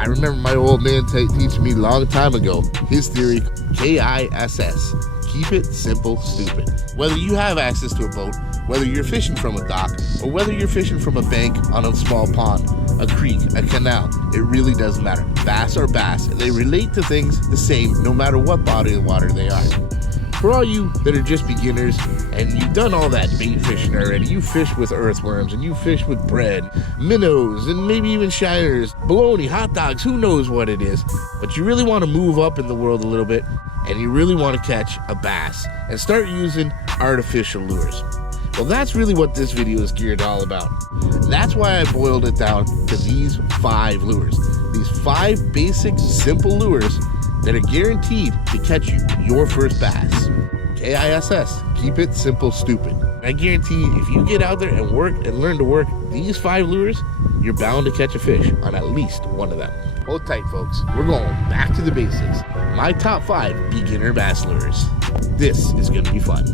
I remember my old man teaching me a long time ago, his theory, K-I-S-S. Keep it simple, stupid. Whether you have access to a boat, whether you're fishing from a dock, or whether you're fishing from a bank on a small pond, a creek, a canal, it really doesn't matter. Bass are bass, and they relate to things the same no matter what body of water they are. For all you that are just beginners, and you've done all that bait fishing already, you fish with earthworms, and you fish with bread, minnows, and maybe even shiners, bologna, hot dogs, who knows what it is. But you really want to move up in the world a little bit, and you really want to catch a bass, and start using artificial lures. Well, that's really what this video is geared all about. That's why I boiled it down to these 5 lures. These 5 basic, simple lures that are guaranteed to catch you your first bass. K-I-S-S, keep it simple, stupid. I guarantee you, if you get out there and work and learn to work these 5 lures, you're bound to catch a fish on at least one of them. Hold tight, folks. We're going back to the basics. My top 5 beginner bass lures. This is gonna be fun.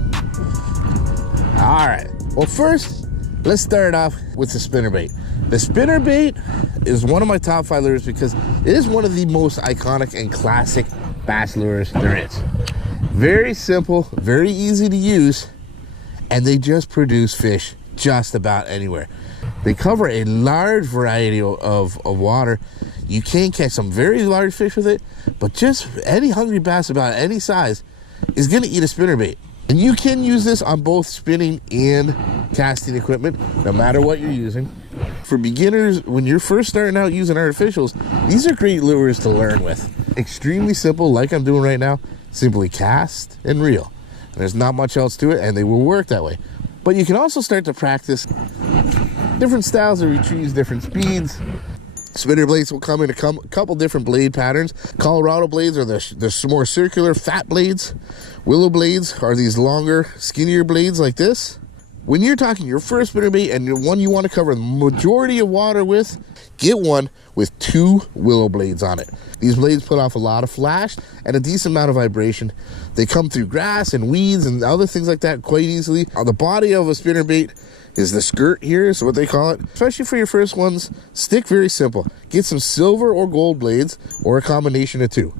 All right, well first, let's start off with the spinnerbait. The spinnerbait is one of my top 5 lures because it is one of the most iconic and classic bass lures there is. Very simple, very easy to use, and they just produce fish just about anywhere. They cover a large variety of water. You can catch some very large fish with it, but just any hungry bass about any size is gonna eat a spinnerbait. And you can use this on both spinning and casting equipment, no matter what you're using. For beginners, when you're first starting out using artificials, these are great lures to learn with. Extremely simple, like I'm doing right now. Simply cast and reel. And there's not much else to it, and they will work that way. But you can also start to practice different styles of retrieves, different speeds. Spinner blades will come in a couple different blade patterns. Colorado blades are the more circular, fat blades. Willow blades are these longer, skinnier blades like this. When you're talking your first spinnerbait and the one you want to cover the majority of water with, get one with 2 willow blades on it. These blades put off a lot of flash and a decent amount of vibration. They come through grass and weeds and other things like that quite easily. On the body of a spinnerbait is the skirt here, is what they call it. Especially for your first ones, stick very simple. Get some silver or gold blades or a combination of 2.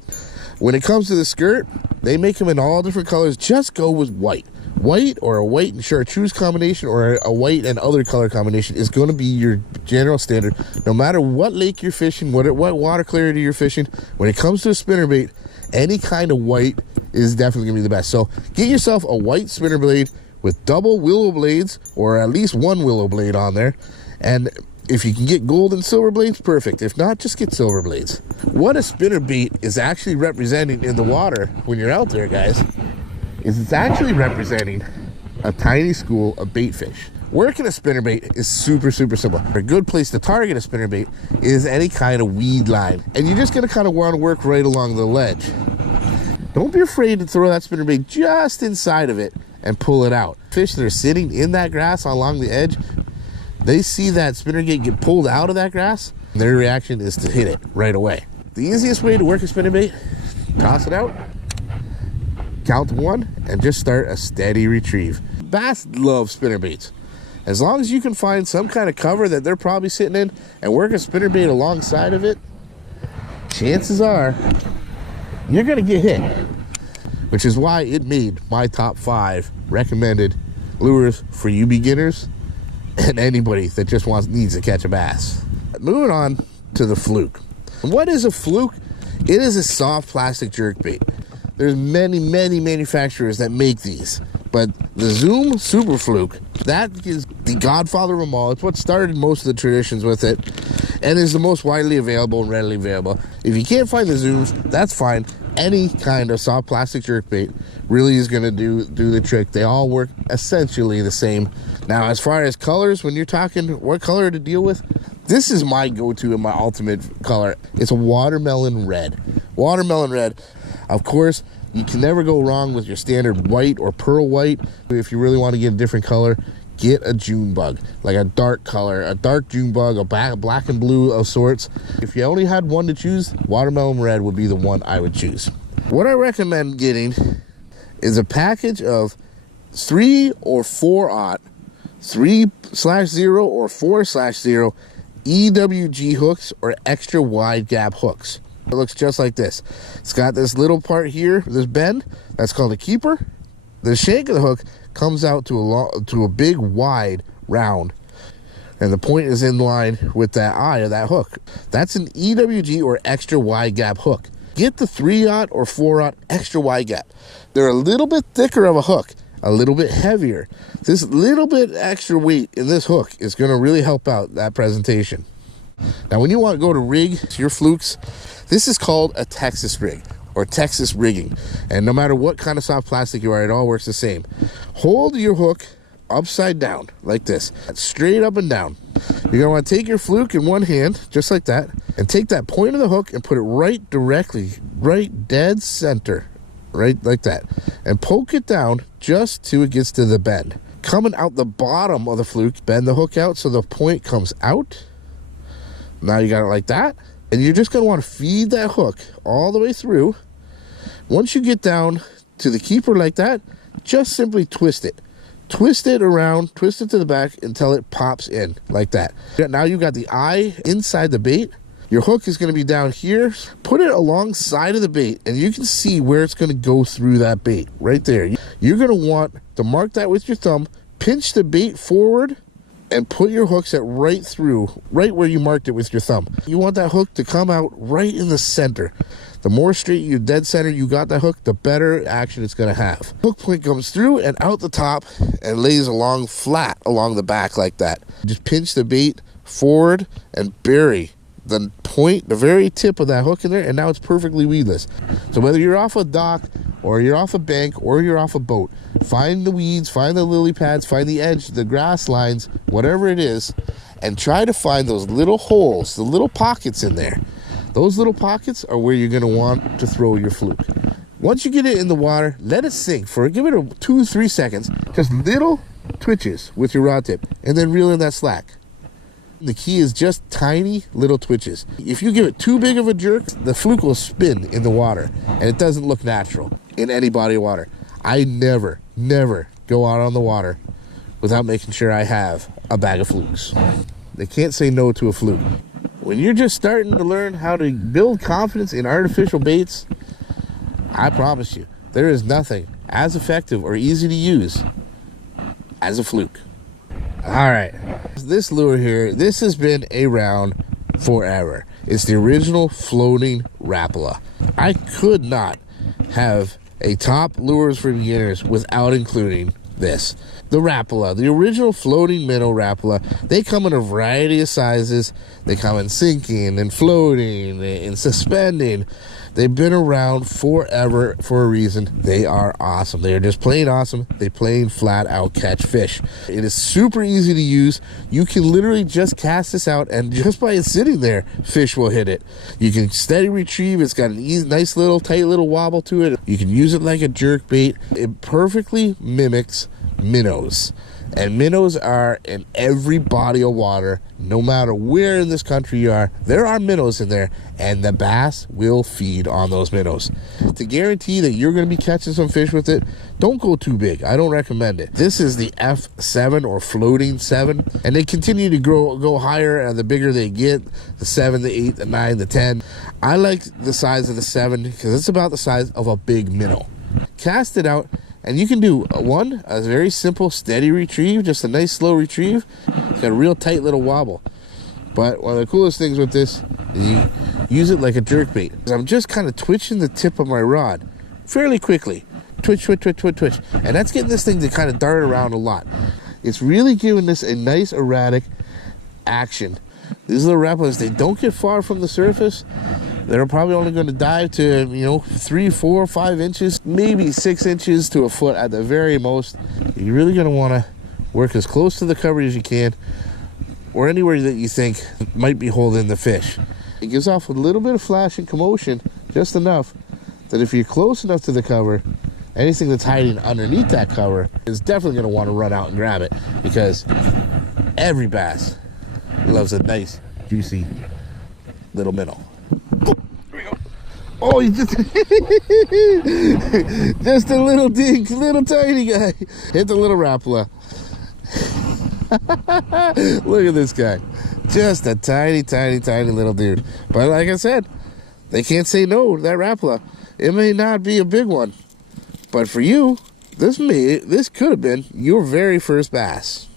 When it comes to the skirt, they make them in all different colors. Just go with white. White or a white and chartreuse combination or a white and other color combination is going to be your general standard. No matter what lake you're fishing, what water clarity you're fishing, when it comes to a spinnerbait, any kind of white is definitely going to be the best. So get yourself a white spinnerblade with double willow blades or at least 1 willow blade on there. And if you can get gold and silver blades, perfect. If not, just get silver blades. What a spinnerbait is actually representing in the water when you're out there, guys, is it's actually representing a tiny school of bait fish. Working a spinnerbait is super, super simple. A good place to target a spinnerbait is any kind of weed line. And you're just gonna kind of want to work right along the ledge. Don't be afraid to throw that spinnerbait just inside of it and pull it out. Fish that are sitting in that grass along the edge, they see that spinnerbait get pulled out of that grass, their reaction is to hit it right away. The easiest way to work a spinnerbait, toss it out, count to 1, and just start a steady retrieve. Bass love spinnerbaits. As long as you can find some kind of cover that they're probably sitting in and work a spinnerbait alongside of it, chances are you're gonna get hit. Which is why it made my top 5 recommended lures for you beginners and anybody that just needs to catch a bass. Moving on to the Fluke. What is a Fluke? It is a soft plastic jerkbait. There's many manufacturers that make these, but the Zoom Super Fluke, that is the godfather of them all. It's what started most of the traditions with it and is the most widely available and readily available. If you can't find the Zooms, that's fine. Any kind of soft plastic jerkbait really is going to do the trick. They all work essentially the same. Now, as far as colors, when you're talking what color to deal with, this is my go-to and my ultimate color. It's a watermelon red. Watermelon red. Of course, you can never go wrong with your standard white or pearl white. If you really want to get a different color, get a June bug, like a dark color, a dark June bug, a black and blue of sorts. If you only had one to choose, watermelon red would be the one I would choose. What I recommend getting is a package of 3 or 4/0, 3/0 or 4/0 EWG hooks, or extra wide gap hooks. It looks just like this. It's got this little part here, this bend, that's called a keeper. The shank of the hook comes out to a big wide round, and the point is in line with that eye of that hook. That's an EWG, or extra wide gap hook. Get the 3/0 or 4/0 extra wide gap. They're a little bit thicker of a hook, a little bit heavier. This little bit extra weight in this hook is going to really help out that presentation. Now, when you want to go to rig your flukes, this is called a Texas rig, or Texas rigging. And no matter what kind of soft plastic you are, it all works the same. Hold your hook upside down like this, straight up and down. You're going to want to take your fluke in one hand, just like that, and take that point of the hook and put it right directly, right dead center, right like that, and poke it down just till it gets to the bend. Coming out the bottom of the fluke, bend the hook out so the point comes out. Now you got it like that, and you're just going to want to feed that hook all the way through. Once you get down to the keeper like that, just simply twist it. Twist it around, twist it to the back until it pops in like that. Now you got the eye inside the bait. Your hook is going to be down here. Put it alongside of the bait, and you can see where it's going to go through that bait right there. You're going to want to mark that with your thumb, pinch the bait forward, and put your hooks at right through, right where you marked it with your thumb. You want that hook to come out right in the center. The more straight you dead center you got that hook, the better action it's going to have. Hook point comes through and out the top and lays along flat along the back like that. Just pinch the bait forward and bury the point, the very tip of that hook in there, and now it's perfectly weedless. So whether you're off a dock, or you're off a bank, or you're off a boat, find the weeds, find the lily pads, find the edge, the grass lines, whatever it is, and try to find those little holes, the little pockets in there. Those little pockets are where you're going to want to throw your fluke. Once you get it in the water, let it sink for, give it 2-3 seconds, just little twitches with your rod tip, and then reel in that slack. The key is just tiny little twitches. If you give it too big of a jerk, the fluke will spin in the water, and it doesn't look natural in any body of water. I never go out on the water without making sure I have a bag of flukes. They can't say no to a fluke. When you're just starting to learn how to build confidence in artificial baits, I promise you, there is nothing as effective or easy to use as a fluke. All right, this lure here, this has been around forever. It's the original floating Rapala. I could not have a top lures for beginners without including this. The Rapala, the original floating minnow Rapala. They come in a variety of sizes. They come in sinking and floating and suspending. They've been around forever for a reason. They are awesome. They are just plain awesome. They plain flat out catch fish. It is super easy to use. You can literally just cast this out, and just by it sitting there, fish will hit it. You can steady retrieve. It's got a nice little tight little wobble to it. You can use it like a jerk bait. It perfectly mimics minnows. And minnows are in every body of water, no matter where in this country you are. There are minnows in there, and the bass will feed on those minnows. To guarantee that you're going to be catching some fish with it, don't go too big. I don't recommend it. This is the F7 or floating 7, and they continue to go higher, and the bigger they get, the 7, the 8, the 9, the 10. I like the size of the 7 because it's about the size of a big minnow. Cast it out. And you can do a very simple steady retrieve, just a nice slow retrieve. It's got a real tight little wobble. But one of the coolest things with this is you use it like a jerk bait. I'm just kind of twitching the tip of my rod fairly quickly. Twitch, twitch, twitch, twitch, twitch. And that's getting this thing to kind of dart around a lot. It's really giving this a nice erratic action. These little Rapalas, they don't get far from the surface. They're probably only going to dive to, 3, 4, 5 inches, maybe 6 inches to a foot at the very most. You're really going to want to work as close to the cover as you can, or anywhere that you think might be holding the fish. It gives off a little bit of flash and commotion, just enough that if you're close enough to the cover, anything that's hiding underneath that cover is definitely going to want to run out and grab it, because every bass loves a nice, juicy little minnow. Oh, he just just a little dink, little tiny guy. Hit the little Rapala. Look at this guy. Just a tiny, tiny, tiny little dude. But like I said, they can't say no to that Rapala. It may not be a big one, but for you, this could have been your very first bass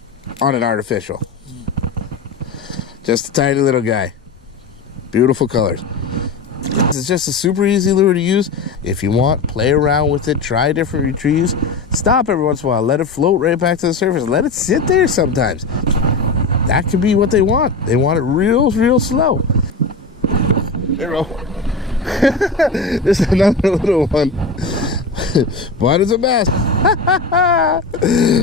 on an artificial. Just a tiny little guy. Beautiful colors. It's just a super easy lure to use. If you want, play around with it, try different retrieves. Stop every once in a while, let it float right back to the surface. Let it sit there sometimes. That could be what they want. They want it real, real slow. There we go. There's another little one. But it's a bass.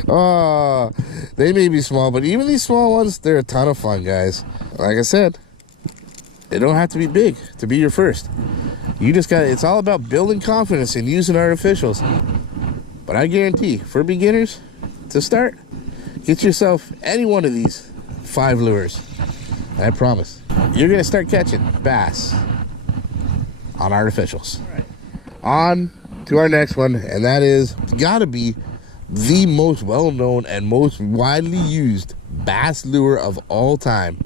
Oh, they may be small, but even these small ones, they're a ton of fun, guys. Like I said, they don't have to be big to be your first. You just got, it's all about building confidence in using artificials. But I guarantee, for beginners, to start, get yourself any one of these 5 lures. And I promise, you're gonna start catching bass on artificials. All right. On to our next one, and that is gotta be the most well-known and most widely used bass lure of all time.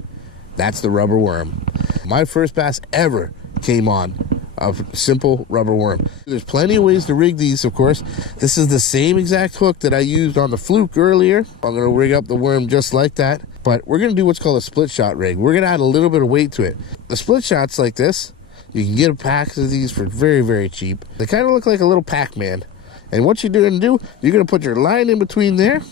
That's the rubber worm. My first bass ever came on a simple rubber worm. There's plenty of ways to rig these, of course. This is the same exact hook that I used on the Fluke earlier. I'm gonna rig up the worm just like that, but we're gonna do what's called a split shot rig. We're gonna add a little bit of weight to it. The split shots like this, you can get a pack of these for very, very cheap. They kind of look like a little Pac-Man. And what you're going to do, you're going to put your line in between there,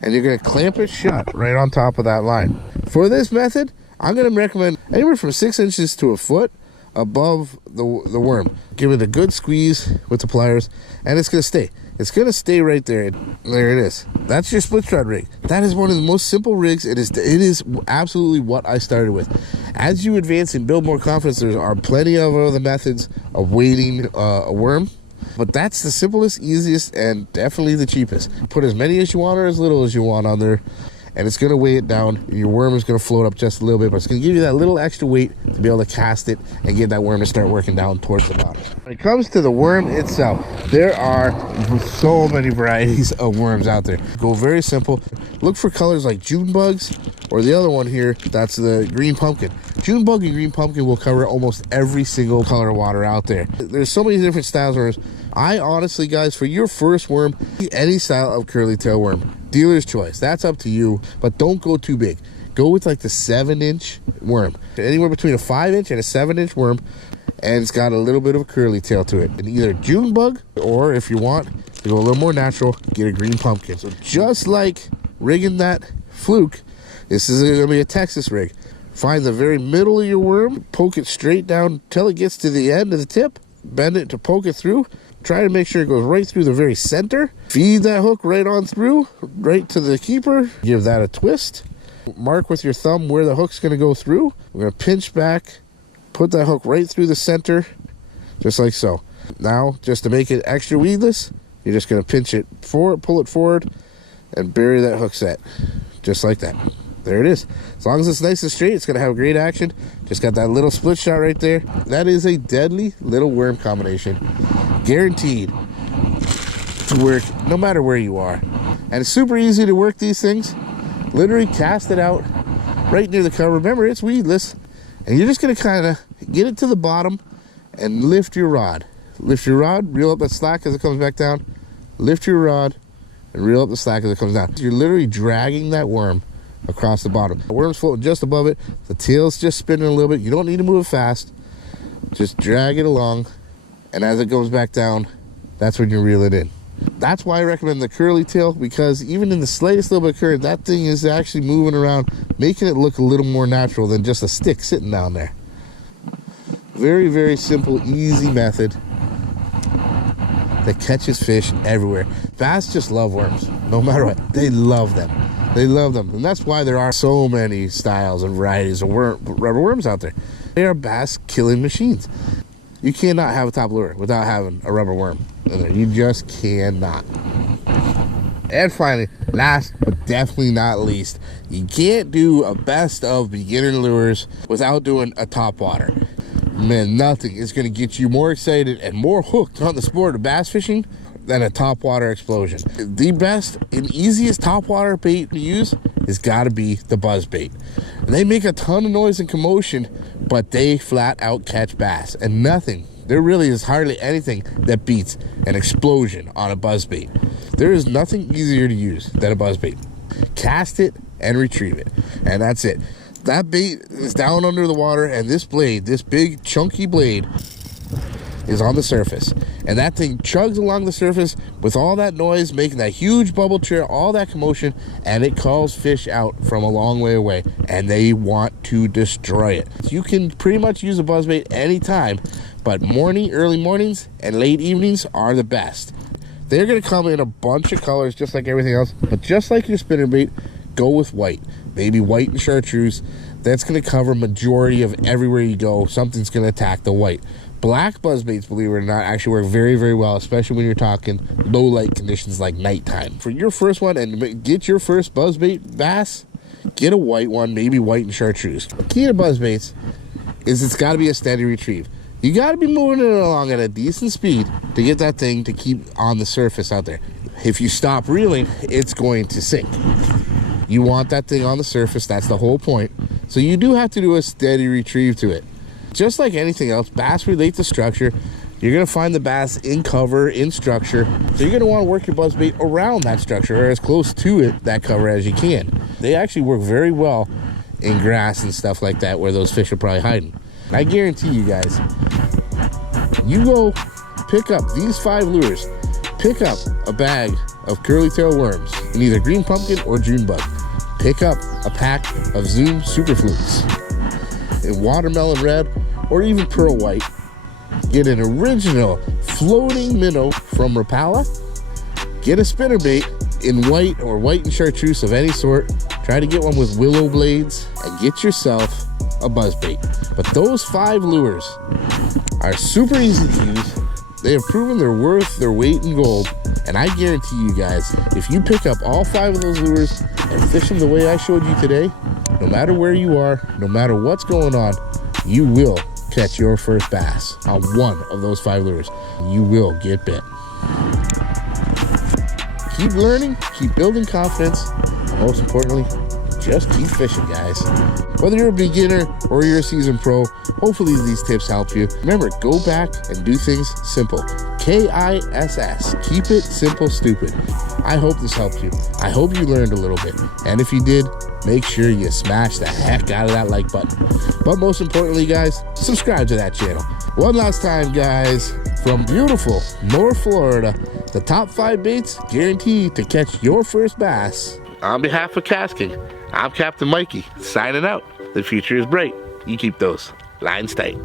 and you're going to clamp it shut right on top of that line. For this method, I'm going to recommend anywhere from 6 inches to a foot above the worm. Give it a good squeeze with the pliers, and it's going to stay. It's going to stay right there. There it is. That's your split shot rig. That is one of the most simple rigs. It is absolutely what I started with. As you advance and build more confidence, there are plenty of other methods of weighting a worm. But that's the simplest, easiest, and definitely the cheapest. Put as many as you want or as little as you want on there, and it's going to weigh it down. Your worm is going to float up just a little bit, but it's going to give you that little extra weight to be able to cast it and get that worm to start working down towards the bottom. When it comes to the worm itself, there are so many varieties of worms out there. Go very simple. Look for colors like June bugs, or the other one here, that's the green pumpkin. June bug and green pumpkin will cover almost every single color of water out there. There's so many different styles of worms. I honestly, guys, for your first worm, any style of curly tail worm, dealer's choice. That's up to you, but don't go too big. Go with like the 7-inch worm. Anywhere between a 5-inch and a 7-inch worm, and it's got a little bit of a curly tail to it. And either June bug, or if you want to go a little more natural, get a green pumpkin. So just like rigging that Fluke, this is going to be a Texas rig. Find the very middle of your worm, poke it straight down till it gets to the end of the tip, bend it to poke it through. Try to make sure it goes right through the very center. Feed that hook right on through, right to the keeper. Give that a twist. Mark with your thumb where the hook's going to go through. We're going to pinch back, put that hook right through the center, just like so. Now, just to make it extra weedless, you're just going to pinch it forward, pull it forward, and bury that hook set, just like that. There it is. As long as it's nice and straight, it's going to have great action. Just got that little split shot right there. That is a deadly little worm combination. Guaranteed to work no matter where you are. And it's super easy to work these things. Literally cast it out right near the cover. Remember, it's weedless. And you're just going to kind of get it to the bottom and lift your rod. Lift your rod, reel up that slack as it comes back down. Lift your rod and reel up the slack as it comes down. You're literally dragging that worm across the bottom. The worm's floating just above it. The tail's just spinning a little bit. You don't need to move it fast. Just drag it along. And as it goes back down, that's when you reel it in. That's why I recommend the curly tail, because even in the slightest little bit of current, that thing is actually moving around, making it look a little more natural than just a stick sitting down there. Very, very simple, easy method that catches fish everywhere. Bass just love worms, no matter what. They love them. They love them. And that's why there are so many styles and varieties of rubber worms out there. They are bass killing machines. You cannot have a top lure without having a rubber worm in there. You just cannot. And finally, last but definitely not least, you can't do a best of beginner lures without doing a top water. Man, nothing is going to get you more excited and more hooked on the sport of bass fishing than a top water explosion. The best and easiest top water bait to use has got to be the buzz bait. And they make a ton of noise and commotion, but they flat out catch bass. And nothing, there really is hardly anything that beats an explosion on a buzzbait. There is nothing easier to use than a buzzbait. Cast it and retrieve it, and that's it. That bait is down under the water, and this blade, this big chunky blade, is on the surface, and that thing chugs along the surface with all that noise, making that huge bubble trail, all that commotion, and it calls fish out from a long way away, and they want to destroy it. You can pretty much use a buzzbait anytime, but early mornings and late evenings are the best. They're going to come in a bunch of colors just like everything else, but just like your spinnerbait, go with white. Maybe white and chartreuse. That's going to cover majority of everywhere you go. Something's going to attack the white. Black buzzbaits, believe it or not, actually work very, very well, especially when you're talking low light conditions like nighttime. For your first one and get your first buzzbait bass, get a white one, maybe white and chartreuse. The key to buzzbaits is it's got to be a steady retrieve. You got to be moving it along at a decent speed to get that thing to keep on the surface out there. If you stop reeling, it's going to sink. You want that thing on the surface. That's the whole point. So you do have to do a steady retrieve to it. Just like anything else, bass relate to structure. You're going to find the bass in cover, in structure. So you're going to want to work your buzzbait around that structure or as close to it, that cover, as you can. They actually work very well in grass and stuff like that where those fish are probably hiding. And I guarantee you guys, you go pick up these 5 lures, pick up a bag of curly tail worms in either green pumpkin or June bug. Pick up a pack of Zoom Super Flukes in watermelon red or even pearl white. Get an original floating minnow from Rapala. Get a spinnerbait in white or white and chartreuse of any sort. Try to get one with willow blades and get yourself a buzzbait. But those 5 lures are super easy to use. They have proven they're worth their weight in gold, and I guarantee you guys, if you pick up all 5 of those lures and fish them the way I showed you today, no matter where you are, no matter what's going on, you will catch your first bass on one of those 5 lures. You will get bit. Keep learning, keep building confidence, and most importantly, just keep fishing, guys. Whether you're a beginner or you're a seasoned pro, hopefully these tips help you. Remember, go back and do things simple. KISS. Keep it simple, stupid. I hope this helped you. I hope you learned a little bit. And if you did, make sure you smash the heck out of that like button. But most importantly, guys, subscribe to that channel. One last time, guys, from beautiful North Florida, the top 5 baits guaranteed to catch your first bass. On behalf of KastKing, I'm Captain Mikey, signing out. The future is bright. You keep those lines tight.